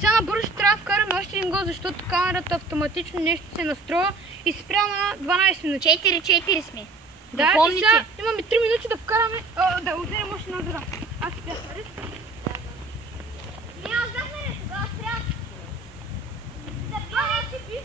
Сега набързо трябва да вкараме още един гол, защото камерата автоматично нещо се настроя и спря на 12 минути. 4-4 сме. Да, и сега имаме 3 минути да вкараме, да ударим още една дъра. Аз ти бях наред. Няма знахме ли? Да, спря. Ти би? Да.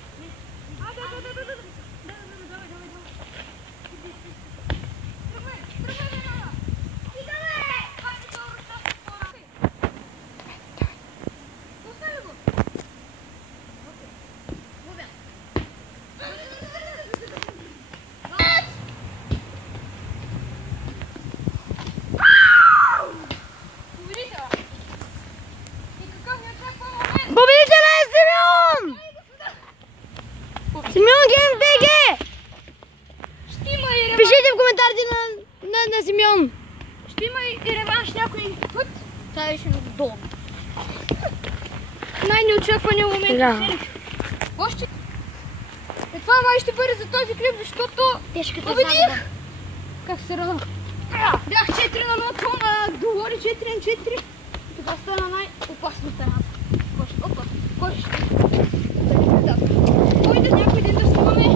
Победителя е Симеон! Симеон Гейм БГ! Пишете в коментарите на Симеон. Ще има и реванш някой път. Това беше много долу. Най-неочаквания момент. Да. Още. Това май ще бъде за този клип, защото Тежката победих. загуба. Как се радвам. Бях 4-0, на договори 4-4. Това стана най-опасната. Опа, кой ще? Който някой ден да снимаме.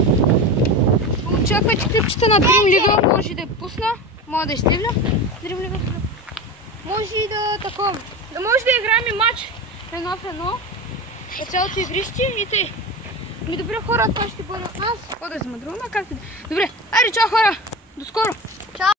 Очаквайте клипчета на Dream League, може да я пусна. Мога да изтегля. Dream League. Може и да такова. Може да играем и матч 1-1. За цялото игрище и тъй. Добре хора, това ще бъде от нас. Какво да взема друго, както. Добре, айде чао хора. До скоро.